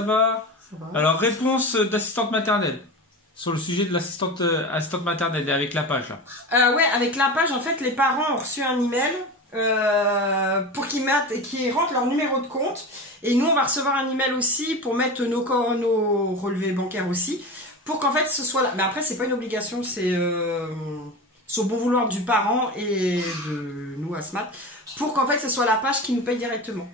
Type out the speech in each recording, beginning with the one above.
ça va? Ça va. Alors, réponse d'assistante maternelle. Sur le sujet de l'assistante maternelle, avec la page là. Ouais, avec la page, en fait, les parents ont reçu un email pour qu'ils mettent et qu'ils rentrent leur numéro de compte. Et nous, on va recevoir un email aussi pour mettre nos relevés bancaires aussi. Pour qu'en fait, ce soit là. Mais après, c'est pas une obligation, c'est sur bon vouloir du parent et de nous, Asmat, pour qu'en fait, ce soit la page qui nous paye directement.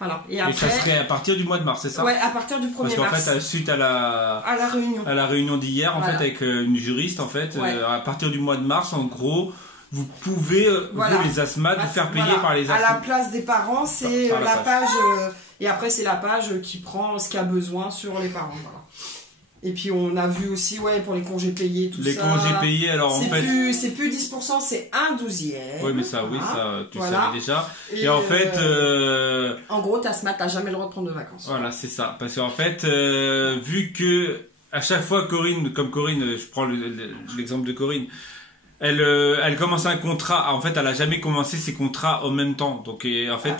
Voilà. Et après, ça serait à partir du mois de mars, c'est ça? Ouais, à partir du 1er Parce qu'en mars. fait, suite à la réunion d'hier, en fait, avec une juriste, en fait, à partir du mois de mars, en gros, vous pouvez, vous les asthmates, vous faire payer par les asthmates. À la place des parents, c'est la page, et après c'est la page qui prend ce qu'il y a besoin sur les parents. Voilà. Et puis on a vu aussi, pour les congés payés, tout ça. Les congés payés, alors en fait... C'est plus 10%, c'est 1/12e. Oui, mais ça, ça tu savais déjà. Et en fait... En gros, Tasmat, t'as jamais le droit de prendre de vacances. Voilà, c'est ça. Parce qu'en fait, vu que à chaque fois Corinne, je prends l'exemple de Corinne, elle commence un contrat. En fait, elle a jamais commencé ses contrats en même temps. Donc, en fait,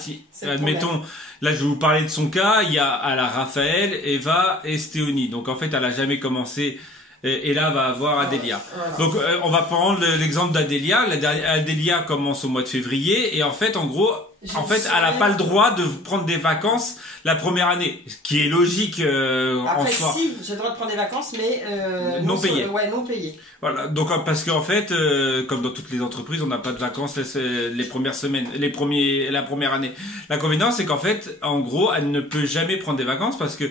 admettons, là, je vais vous parler de son cas. Il y a Raphaël, Eva et Stéonie. Donc, en fait, elle a jamais commencé. Et là, va avoir Adélia. Voilà. Donc, on va prendre l'exemple d'Adélia. Adélia commence au mois de février. Et en fait, en gros, elle n'a pas le droit de prendre des vacances la première année. Ce qui est logique en soi. Si, j'ai le droit de prendre des vacances, mais non payées. Non payées. Voilà. Donc, parce qu'en fait, comme dans toutes les entreprises, on n'a pas de vacances les premières semaines, la première année. L'inconvénient, c'est qu'en fait, en gros, elle ne peut jamais prendre des vacances parce que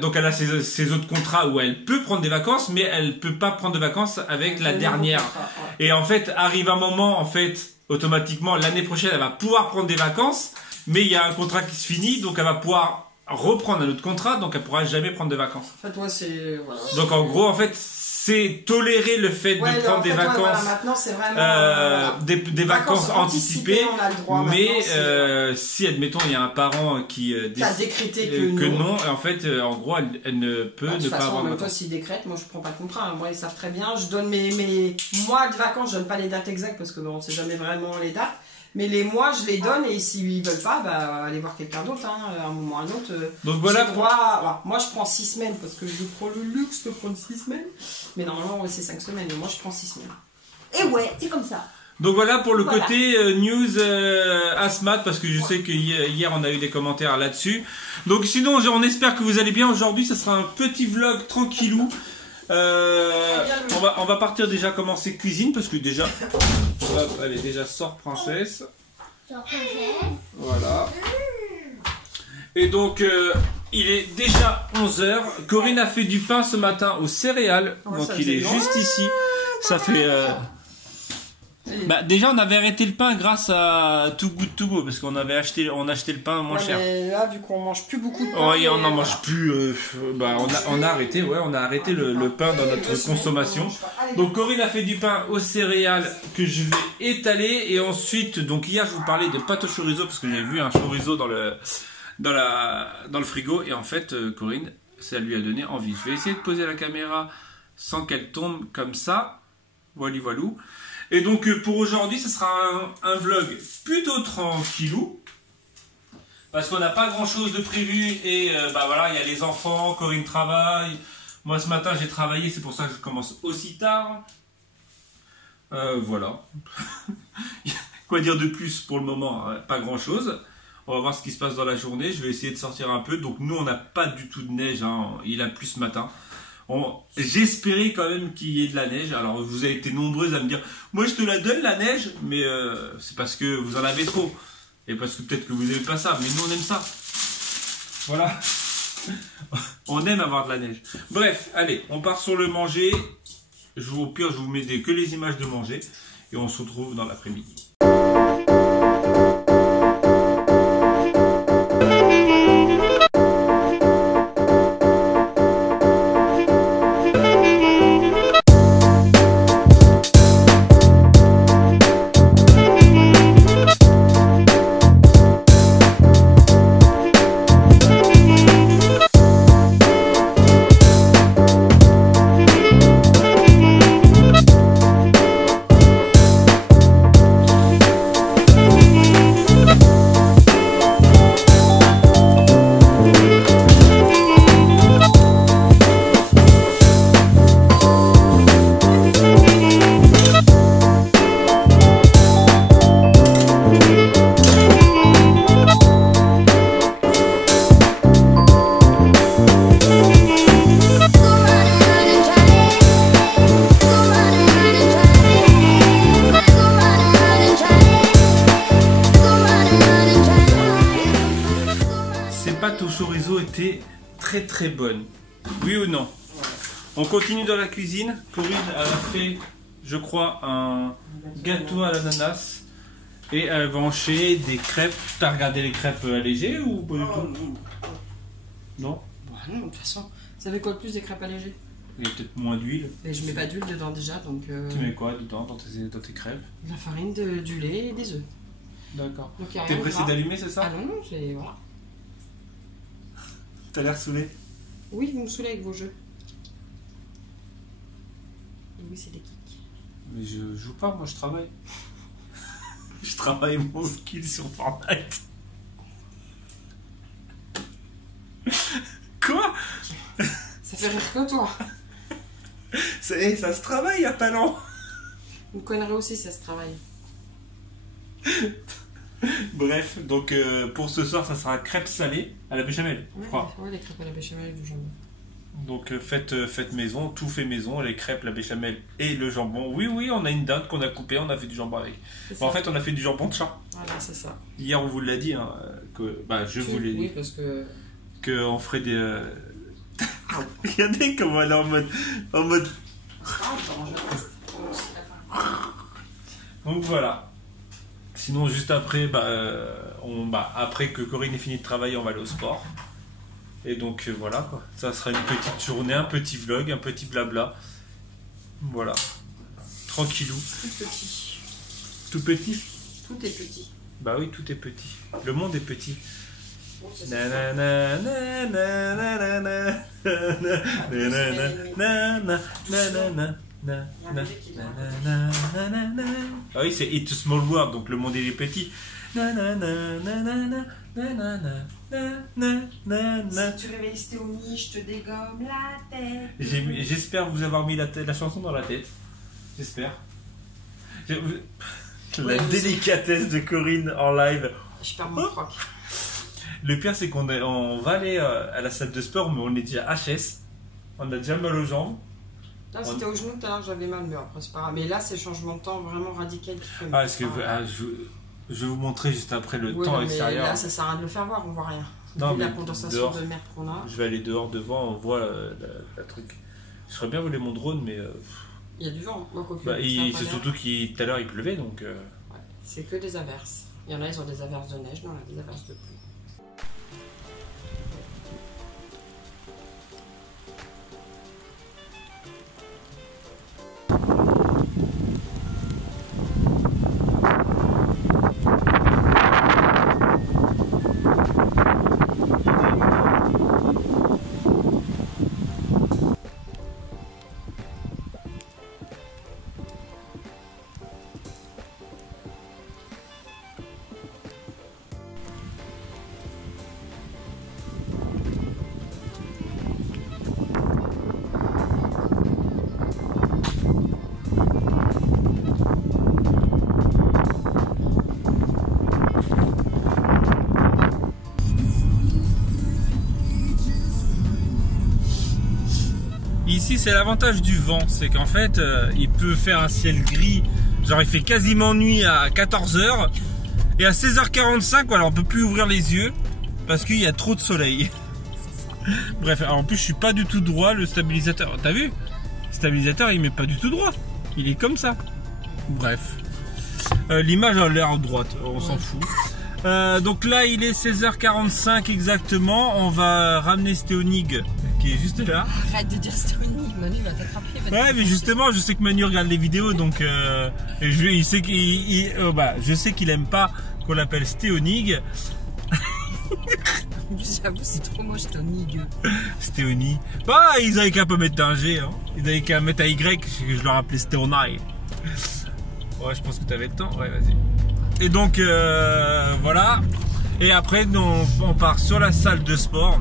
donc elle a ses autres contrats où elle peut prendre des vacances, mais elle peut pas prendre de vacances avec la dernière. Et en fait, arrive un moment, en fait, automatiquement, l'année prochaine, elle va pouvoir prendre des vacances, mais il y a un contrat qui se finit, donc elle va pouvoir reprendre un autre contrat, donc elle pourra jamais prendre de vacances. En fait, c'est... Voilà. Donc en gros, en fait, c'est tolérer le fait de prendre des vacances, maintenant, c'est vraiment, des vacances anticipées, on a le droit, mais si admettons il y a un parent qui a décrété que non, en fait en gros elle ne peut ne pas avoir de vacances. Toi s'il décrète, moi je prends pas de contrat, hein. Moi ils savent très bien, je donne mes mois de vacances, je donne pas les dates exactes parce que on sait jamais vraiment les dates. Mais les mois, je les donne et s'ils veulent pas, allez voir quelqu'un d'autre, hein, à un moment ou à un autre. Donc voilà. Moi, je prends 6 semaines parce que je prends le luxe de prendre 6 semaines. Mais normalement, c'est 5 semaines. Mais moi, je prends 6 semaines. Et ouais, c'est comme ça. Donc voilà pour le côté news Asmat, parce que je sais que hier on a eu des commentaires là-dessus. Donc sinon, on espère que vous allez bien. Aujourd'hui, ça sera un petit vlog tranquillou. On va partir déjà commencer cuisine parce que déjà allez déjà sort princesse. Voilà. Et donc il est déjà 11h. Corinne a fait du pain ce matin aux céréales. Donc il est juste ici. Ça fait déjà on avait arrêté le pain grâce à Too Good To Go parce qu'on avait acheté le pain moins cher. Mais là vu qu'on mange plus beaucoup de pain, on n'en mange plus. On a arrêté le pain dans notre consommation. Donc Corinne a fait du pain aux céréales que je vais étaler et ensuite donc hier je vous parlais de pâte au chorizo parce que j'ai vu un chorizo dans le frigo et en fait Corinne ça lui a donné envie. Je vais essayer de poser la caméra sans qu'elle tombe comme ça. Voilou. Et donc pour aujourd'hui, ce sera un vlog plutôt tranquillou. Parce qu'on n'a pas grand chose de prévu. Et voilà, il y a les enfants, Corinne travaille. Moi ce matin j'ai travaillé, c'est pour ça que je commence aussi tard. Voilà. Quoi dire de plus pour le moment? Pas grand chose. On va voir ce qui se passe dans la journée. Je vais essayer de sortir un peu. Donc nous on n'a pas du tout de neige. Hein. Il a plu ce matin. J'espérais quand même qu'il y ait de la neige. Alors vous avez été nombreuses à me dire moi je te la donne la neige, mais c'est parce que vous en avez trop et parce que peut-être que vous n'aimez pas ça, mais nous on aime ça. Voilà. On aime avoir de la neige. Bref, allez, on part sur le manger. Au pire je vous mets que les images de manger et on se retrouve dans l'après-midi. très bonne. Oui ou non? On continue dans la cuisine. Corinne a fait, je crois, un gâteau à l'ananas. Et elle va enchaîner des crêpes. T'as regardé les crêpes allégées ou pas du tout? Non. Bah non, de toute façon, ça fait quoi de plus des crêpes allégées? Il y a peut-être moins d'huile. Mais je mets pas d'huile dedans déjà, donc... Tu mets quoi dedans dans tes crêpes? De la farine, du lait et des œufs. D'accord. Donc, y a T'es rien de pressé gras. d'allumer, c'est ça? Ah non, non, c'est... Voilà. T'as l'air saoulé. Oui, vous me saoulez avec vos jeux. Et oui, c'est des kicks. Mais je joue pas, moi je travaille. Je travaille mon skill sur Fortnite. Quoi? Ça fait rire que toi. Ça se travaille à talent. Une connerie aussi, ça se travaille. Bref, donc pour ce soir, ça sera crêpes salées à la béchamel, je crois. Ouais, les crêpes à la béchamel avec du jambon. Donc faites maison, tout fait maison, les crêpes, la béchamel et le jambon. Oui, oui, on a une dinde qu'on a coupée, on a fait du jambon avec. Bon, en fait, on a fait du jambon de chat. Voilà, c'est ça. Hier, on vous l'a dit, hein, que je vous l'ai dit. Oui, parce que... On ferait des... Regardez comment elle est en mode... Donc voilà. Sinon, juste après, après que Corinne ait fini de travailler, on va aller au sport. Et donc voilà quoi. Ça sera une petite journée, un petit vlog, un petit blabla. Voilà. Tranquillou. Tout petit. Tout petit? Tout est petit. Bah oui, tout est petit. Le monde est petit. Ah oui, c'est It's a Small World, donc le monde il est petit. Si tu réveilles Stéonie, je te dégomme la tête. J'espère vous avoir mis la chanson dans la tête. J'espère. La délicatesse de Corinne en live. Je perds mon froc. Le pire, c'est qu'on va aller à la salle de sport, mais on est déjà HS. On a déjà mal aux jambes. Là, c'était au genou tout à l'heure que j'avais mal, mais après, c'est pas grave. Mais là, c'est le changement de temps vraiment radical qui fait mal. Ah, est-ce que je vais vous montrer juste après le temps extérieur. Là, ça sert à rien de le faire voir, on voit rien. Non, Vu mais la condensation dehors, de merde qu'on a. Je vais aller dehors devant, on voit la truc. Je ferais bien voler mon drone, mais. Il y a du vent, moi, quoi que. C'est surtout qu'il tout à l'heure il pleuvait, donc. Ouais, c'est que des averses. Il y en a, ils ont des averses de neige, non, on a des averses de pluie. Ici, c'est l'avantage du vent, c'est qu'en fait, il peut faire un ciel gris, genre il fait quasiment nuit à 14h, et à 16h45, voilà, on peut plus ouvrir les yeux, parce qu'il y a trop de soleil. Bref, alors en plus, je suis pas du tout droit, le stabilisateur, t'as vu? Le stabilisateur, il met pas du tout droit, il est comme ça. Bref, l'image a l'air droite, on s'en fout. Donc là, il est 16h45 exactement, on va ramener Stéonig, qui est juste là. Arrête de dire Stéonie, Manu va t'attraper. Ouais, mais justement, je sais que Manu regarde les vidéos, donc je sais qu'il aime pas qu'on l'appelle Stéonig. J'avoue, c'est trop moche, Stéonig. Stéonie. Bah, ils avaient qu'à pas mettre un G, hein. Ils avaient qu'à mettre un Y, que je leur appelais Stéonai. Ouais, je pense que t'avais le temps. Ouais, vas-y. Et donc, voilà. Et après, on part sur la salle de sport.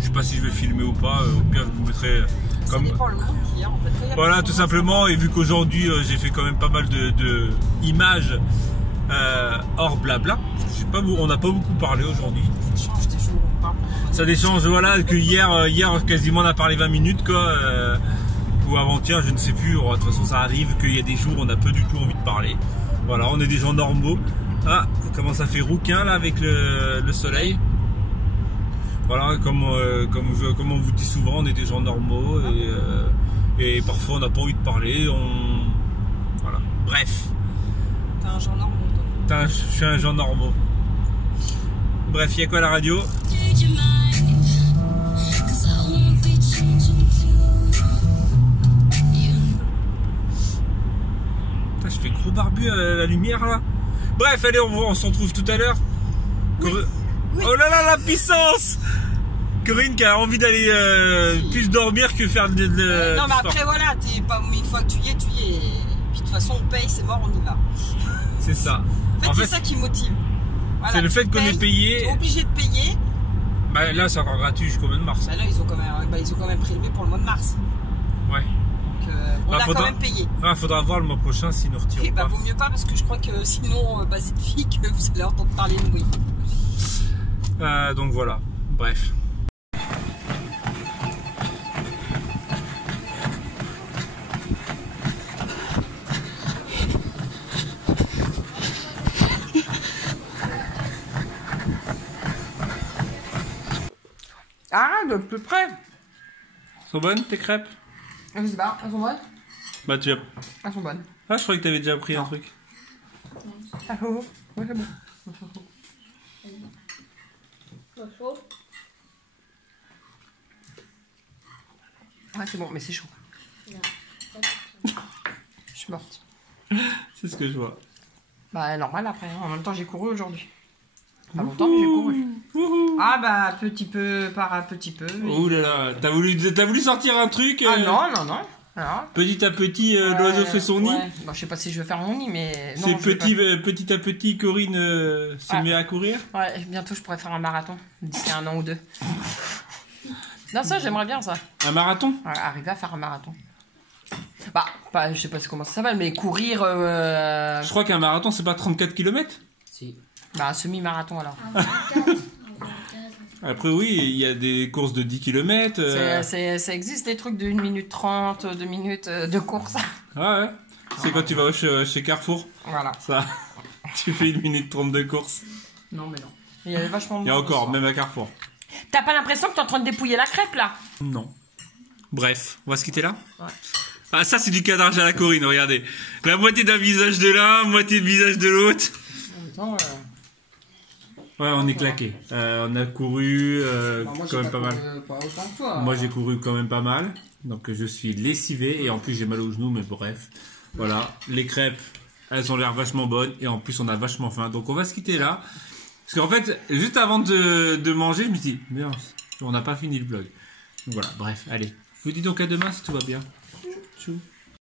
Je sais pas si je vais filmer ou pas, au pire je vous mettrai comme... Ça dépend le monde qu'il y a en fait. Voilà, tout simplement, et vu qu'aujourd'hui j'ai fait quand même pas mal de images hors blabla, on n'a pas beaucoup parlé aujourd'hui. Ça change des jours, on parle. Ça déchange, voilà, que hier quasiment on a parlé 20 minutes quoi, ou avant-hier, je ne sais plus, de toute façon ça arrive qu'il y a des jours où on n'a pas du tout envie de parler. Voilà, on est des gens normaux. Ah, comment ça fait rouquin là avec le soleil. Voilà, comme on vous dit souvent, on est des gens normaux et parfois on n'a pas envie de parler. Voilà. Bref. T'es un genre normaux, toi. Je suis un genre normaux. Bref, il y a quoi à la radio? Je fais gros barbu à la lumière là. Bref, allez, on s'en retrouve tout à l'heure. Oui. Oui. Oh là là, la puissance! Corinne qui a envie d'aller plus dormir que faire non, du mais sport. après, voilà, une fois que tu y es, tu y es. Et puis de toute façon, on paye, c'est mort, on y va. C'est ça. En fait, c'est ça qui motive. Voilà, c'est le fait qu'on est payé. Tu es obligé de payer. Bah, là, c'est encore gratuit jusqu'au mois de mars. Bah, là, ils ont quand même prélevé pour le mois de mars. Ouais. Donc, on a quand même payé. Ah, faudra voir le mois prochain s'ils nous retirent. Et bah, vaut mieux pas parce que je crois que sinon, Basitfik, vous allez entendre parler de oui. Donc voilà. Bref. Ah, de plus près. Sont bonnes tes crêpes? Je sais pas, elles sont bonnes? Bah tu as... Elles sont bonnes. Ah, je croyais que t'avais déjà pris un truc. Ah, oh, ouais, c'est bon. Ah, c'est bon, mais c'est chaud. Je suis morte. C'est ce que je vois. Bah, normal après. En même temps, j'ai couru aujourd'hui. Pas longtemps, mais j'ai couru. Ah, bah, petit peu par petit peu. Mais... Ouh là là, t'as voulu sortir un truc Ah non, non, non. Alors, petit à petit, l'oiseau fait son nid. Ouais. Bon, je sais pas si je vais faire mon nid, mais. Non, C'est je vais petit à petit, Corinne se met à courir. Ouais, bientôt je pourrais faire un marathon d'ici 1 an ou 2. Non, ça j'aimerais bien ça. Un marathon? Ouais, arriver à faire un marathon. Bah, je sais pas comment ça s'appelle, mais courir. Je crois qu'un marathon c'est pas 34 km. Si. Bah, un semi-marathon alors. Après, oui, il y a des courses de 10 km. Ça existe des trucs de 1 minute 30, 2 minutes de course. Ah ouais. C'est quand tu vas chez Carrefour. Voilà. Ça. Tu fais 1 minute 30 de course. Non, mais non. Il y avait vachement de Et monde encore, ce soir. même à Carrefour. T'as pas l'impression que t'es en train de dépouiller la crêpe là? Non. Bref, on va se quitter là. Ouais. Ah, ça, c'est du cadrage à la Corinne, regardez. La moitié d'un visage de l'un, moitié de visage de l'autre. En même temps, Ouais, on est claqué. On a couru moi, quand même pas mal. Pas autant que toi. Moi, j'ai couru quand même pas mal. Donc, je suis lessivé. Et en plus, j'ai mal aux genoux, mais bref. Voilà. Les crêpes, elles ont l'air vachement bonnes. Et en plus, on a vachement faim. Donc, on va se quitter là. Parce qu'en fait, juste avant de manger, je me suis dit, merde, on n'a pas fini le vlog. Donc voilà, bref, allez. Je vous dis donc à demain si tout va bien. Tchou.